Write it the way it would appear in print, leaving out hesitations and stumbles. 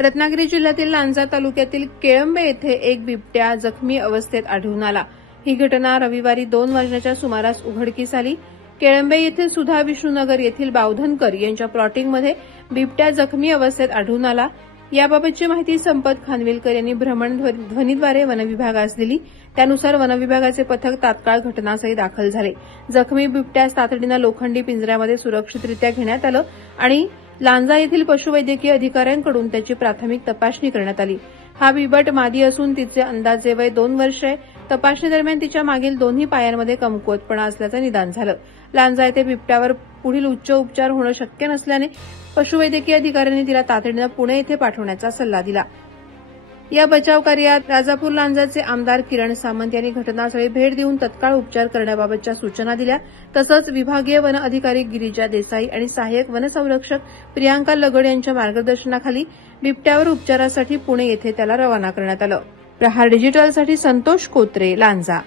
रत्नागिरी जिल्ह्यातील लांजा तालुक्यातील केळंबे येथे एक बिबट्या जखमी अवस्थेत आढळून आला। ही घटना रविवारी 2 वाजण्याच्या सुमारास उघडकीस आली। केळंबे येथील सुधा विष्णुनगर येथील बावधनकर यांच्या प्लॉटिंगमध्ये बिबट्या जखमी अवस्थेत आढळून आला। याबाबतची माहिती संपत खानविलकर यांनी भ्रमणध्वनीद्वारे वनविभागास दिली। त्यानुसार वनविभागाचे पथक तात्काळ घटनास्थळी दाखल झाले। जखमी बिबट्यास तातडीनं लोखंडी पिंजऱ्यामध्ये सुरक्षितरित्या घेण्यात आलं आणि लांजा येथील पशुवैद्यकीय अधिकाऱ्यांकडून त्याची प्राथमिक तपासणी करण्यात आली। हा बिबट मादी असून तिचे अंदाजे वय 2 वर्षे आहे। तपासणी दरम्यान तिच्या मागील दोन्ही पायांमध्ये कमकुवतपणा असल्याचं निदान झालं। लांजा येथे बिबट्यावर पुढील उच्च उपचार होणं शक्य नसल्याने पशुवैद्यकीय अधिकाऱ्यांनी तिला तातडीनं पुणे येथे पाठवण्याचा सल्ला दिला। या बचाव कार्यात राजापूर लांजाचे आमदार किरण सामंत यांनी घटनास्थळी भेट देऊन तत्काळ उपचार करण्याबाबतच्या सूचना दिल्या। तसंच विभागीय वन अधिकारी गिरिजा देसाई आणि सहाय्यक वनसंरक्षक प्रियांका लगड यांच्या मार्गदर्शनाखाली बिबट्यावर उपचारासाठी पुणे येथे त्याला रवाना करण्यात आलं। प्रहार डिजिटलसाठी संतोष कोत्रे, लांजा।